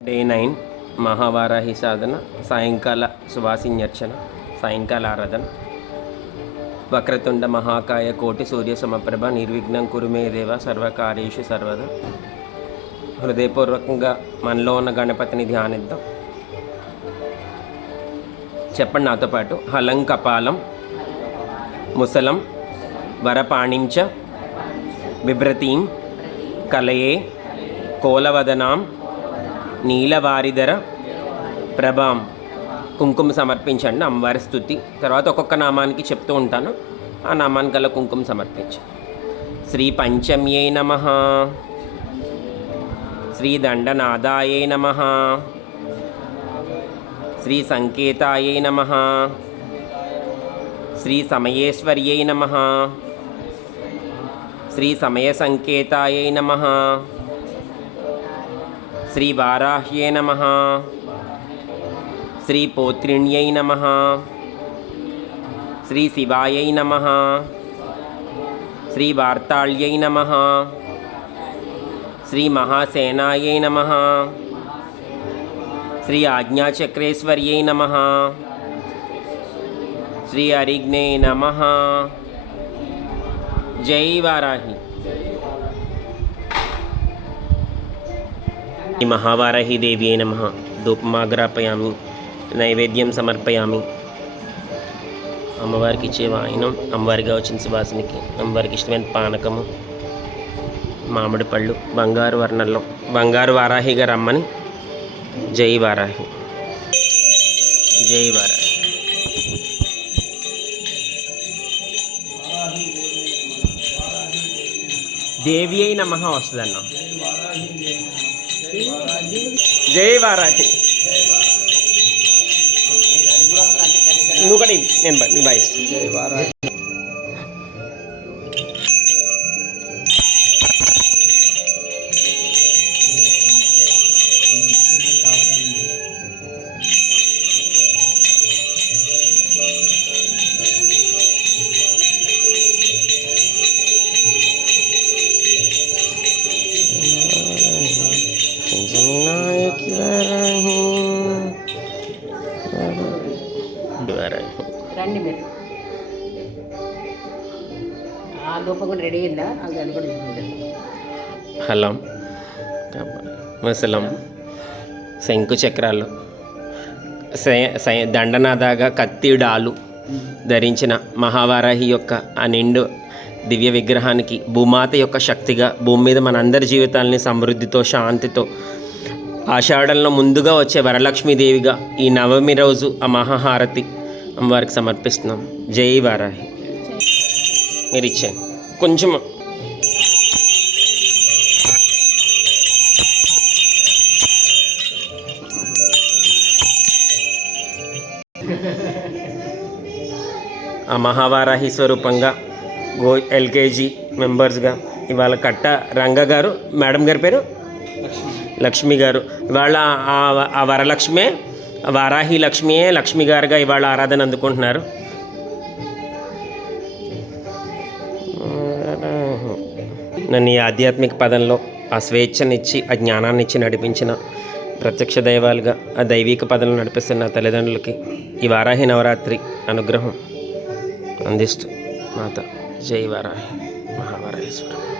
Day nine Mahavarahi సాధన సాయంకాల సువాసిన్యర్చన సాయంకాల ఆరాధన వక్రతుండ మహాకాయ కోటి సూర్య సమప్రభ నిర్విఘ్నం కురుమే దేవ సర్వకార్యేషు సర్వద హృదయపూర్వకంగా మనలో ఉన్న గణపతిని ధ్యానిద్దాం చెప్పండి నాతో పాటు హలం కపాలం ముసలం వరపాణించ బిభ్రతీం కలయే కోలవదనాం నీలవారిధర ప్రభాం కుంకుమ సమర్పించండి. అమ్మవారి స్థుతి. తర్వాత ఒక్కొక్క నామానికి చెప్తూ ఉంటాను. ఆ నామానికి గల కుంకుమ సమర్పించండి శ్రీ పంచమ్యై నమ. శ్రీ దండనాదాయై నమ. శ్రీ సంకేతాయై నమ. శ్రీ సమయేశ్వర్యై నమ. శ్రీ సమయ సంకేతాయై నమ. శ్రీ వారాహ్యే నమ శ్రీ పోత్రిణ్యై నమ శ్రీ శివాయై నమ శ్రీ వార్తాళ్యై నమ శ్రీ మహాసేనాయై నమ శ్రీ ఆజ్ఞాచక్రేశ్వర్యై నమ శ్రీ నమ ధూపమాగ్రాపయామి నైవేద్యం సమర్పయామి. అమ్మవారికి ఇచ్చే వాయినం అమ్మవారిగా వచ్చిన సువాసనకి అమ్మవారికి ఇష్టమైన పానకము మామిడి పళ్ళు బంగారు వర్ణంలో బంగారు వారాహిగా రమ్మని జై వారాహి. జై వారాహి. దేవి అయిన మహా వస్తుందన్న. జై వారాహి. నువ్వు కూడా నేను బాయ్ జై వారాహి చేయండి మీరు. ఆ లోపం కూడా రెడీ అయిందా? అది అది కూడా హలో. ముసలం శంకు చక్రాలు. దండనాదాగా కత్తి డాలు ధరించిన మహావారాహి యొక్క ఆ నిండు దివ్య విగ్రహానికి భూమాత యొక్క శక్తిగా భూమి మీద మనందరి జీవితాలని సమృద్ధితో శాంతితో ఆషాఢంలో ముందుగా వచ్చే వరలక్ష్మీదేవిగా ఈ నవమి రోజు ఆ మహాహారతి అమ్మవారికి సమర్పిస్తున్నాం. జై వారాహి. మీరు ఇచ్చేయండి కొంచెం. ఆ మహావారాహి స్వరూపంగా గో ఎల్కేజీ మెంబర్స్గా ఇవాళ కట్ట రంగ గారు మేడం గారి పేరు? లక్ష్మి. గారు. ఇవాళ ఆ- ఆ వరలక్ష్మే వారాహి లక్ష్మియే లక్ష్మి గారుగా ఇవాళ ఆరాధన అందుకుంటున్నారు. నన్ను ఈ ఆధ్యాత్మిక పదంలో ఆ స్వేచ్ఛనిచ్చి ఆ జ్ఞానాన్నిచ్చి నడిపించిన ప్రత్యక్ష దైవాలుగా ఆ దైవిక పదంలో నడిపిస్తున్న తల్లిదండ్రులకి ఈ వారాహి నవరాత్రి అనుగ్రహం అందిస్తూ మాత జై వారాహి మహావారాహేశ్వరం.